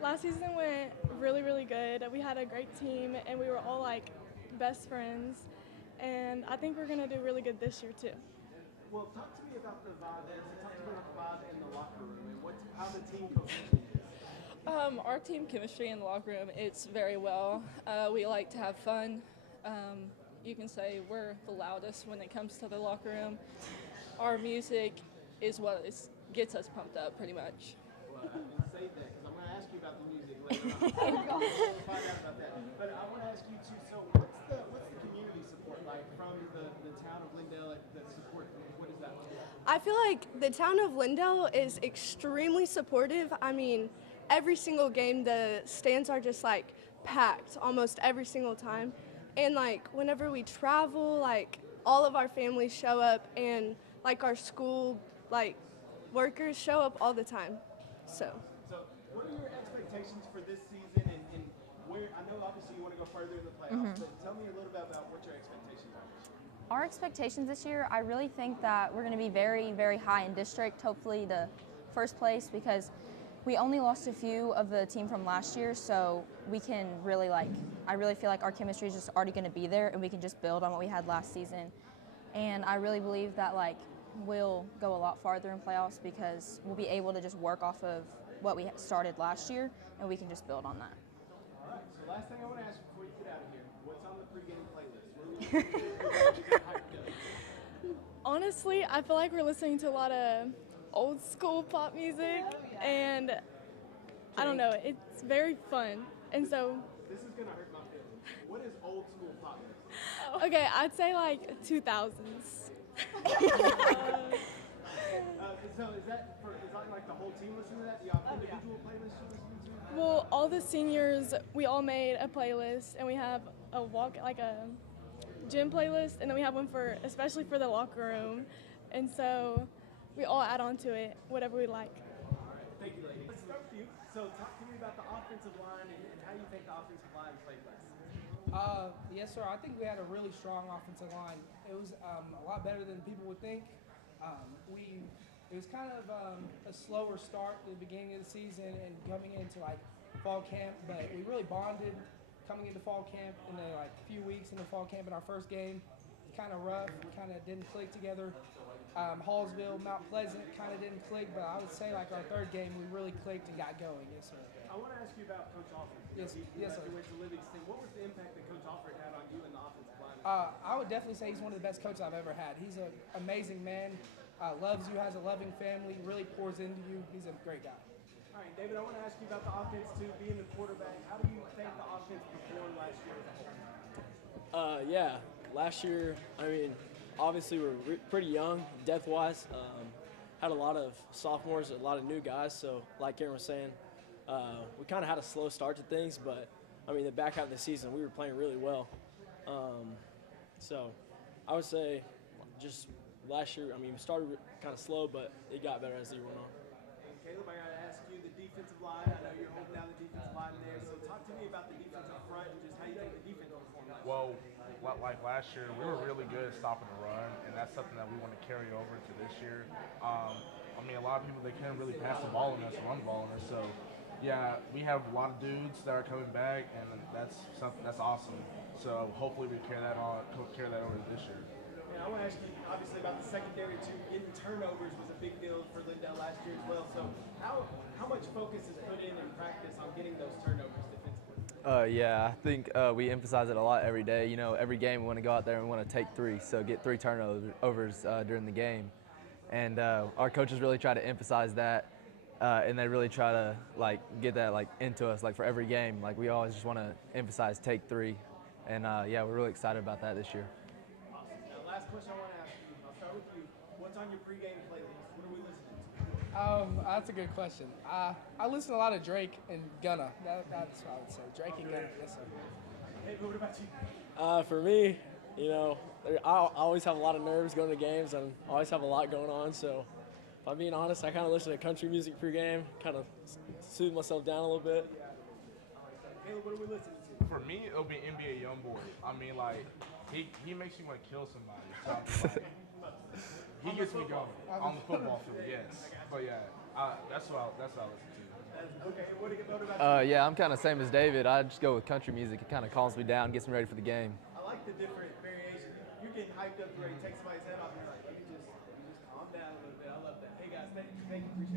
Last season went really, really good. We had a great team, and we were all like best friends. And I think we're going to do really good this year, too. Well, talk to me about the vibe. Talk to me about the vibe in the locker room and how the team cohesion is. Our team chemistry in the locker room, it's very well. We like to have fun. You can say we're the loudest when it comes to the locker room. Our music is what gets us pumped up pretty much. Well, I didn't say that because I'm going to ask you about the music later on. We'll find out about that. But I want to ask you too. So, what's the community support like from the town of Lindale? That support. What is that like? I feel like the town of Lindale is extremely supportive. I mean, every single game, the stands are just like packed almost every single time. And like whenever we travel, like all of our families show up, and like our school like workers show up all the time. So what are your expectations for this season, and where? I know obviously you want to go further in the playoffs, but tell me a little bit about what your expectations are this year. Our expectations this year, I really think that we're going to be very, very high in district, hopefully the first place, because we only lost a few of the team from last year, so we can really I really feel like our chemistry is just already going to be there, and we can just build on what we had last season. And I really believe that we'll go a lot farther in playoffs because we'll be able to just work off of what we started last year, and we can just build on that. All right, so last thing I want to ask you before you get out of here, what's on the pregame playlist? What are we listening to get hyped up? Honestly, I feel like we're listening to a lot of old school pop music, and I don't know, it's very fun. And so, This is going to hurt my feelings. What is old school pop music? okay, I'd say like 2000s. So is that like the whole team listening to that? Do you have individual playlists you listen to? Well, all the seniors, we all made a playlist, and we have a gym playlist, and then we have one especially for the locker room. And so we all add on to it, whatever we like. All right, thank you, lady. Let's start with you. So talk to me about the offensive line and how you think the offensive line played last season. Yes, sir. I think we had a really strong offensive line. It was a lot better than people would think. It was kind of a slower start at the beginning of the season and coming into fall camp, but we really bonded coming into fall camp in the few weeks in the fall camp in our first game. Kind of rough, kind of didn't click together. Hallsville, Mount Pleasant kind of didn't click, but I would say our third game we really clicked and got going. Yes, sir. I want to ask you about Coach Alford. Yes, yes, sir. You went to Livingston. What was the impact that Coach Alford had on you in the offensive line? I would definitely say he's one of the best coaches I've ever had. He's an amazing man, loves you, has a loving family, really pours into you. He's a great guy. All right, David, I want to ask you about the offense too, being the quarterback. How do you think the offense performed last year as a whole? Yeah, last year, I mean, obviously we're pretty young, depth-wise. Had a lot of sophomores, a lot of new guys, so like Aaron was saying, we kind of had a slow start to things, but, I mean, the back half of the season, we were playing really well. So I would say just last year, I mean, we started kind of slow, but it got better as the year went on. Kaleb, I got to ask you the defensive line. I know you're holding down the defensive line there, so talk to me about the defense up front and just how you think the defense performed last year. Well, like last year, we were really good at stopping the run, and that's something that we want to carry over to this year. I mean, a lot of people, they can't really pass the ball on us, run the ball on us, so yeah, we have a lot of dudes that are coming back, and that's something that's awesome. So hopefully we carry that over this year. And I want to ask you, obviously, about the secondary too. Getting turnovers was a big deal for Lindale last year as well. So how much focus is put in practice on getting those turnovers defensively? Yeah, I think we emphasize it a lot every day. You know, every game we want to go out there and we want to take three, so get 3 turnovers during the game. And our coaches really try to emphasize that, and they really try to get that into us for every game. We always just want to emphasize take 3, and yeah, we're really excited about that this year. Awesome. Now, last question I want to ask you. I'll start with you. What's on your pregame playlist? What are we listening to? That's a good question. I listen to a lot of Drake and Gunna. That's what I would say. Drake and Gunna. Yes, sir. Hey, what about you? For me, you know, I always have a lot of nerves going to games and I always have a lot going on. So if I'm being honest, I kind of listen to country music pregame, kind of soothe myself down a little bit. Kaleb, what are we listening to? For me, it'll be NBA YoungBoy. I mean, he makes you want to kill somebody. So he gets me going on the football field. Yes, but yeah, that's what I listen to. Okay, what about you? Yeah, I'm kind of same as David. I just go with country music. It kind of calms me down, gets me ready for the game. I like the different variations. You're getting hyped up to where you take somebody's head off and you're like, let me just calm down a little bit. I love that. Hey guys, thank you. Appreciate it.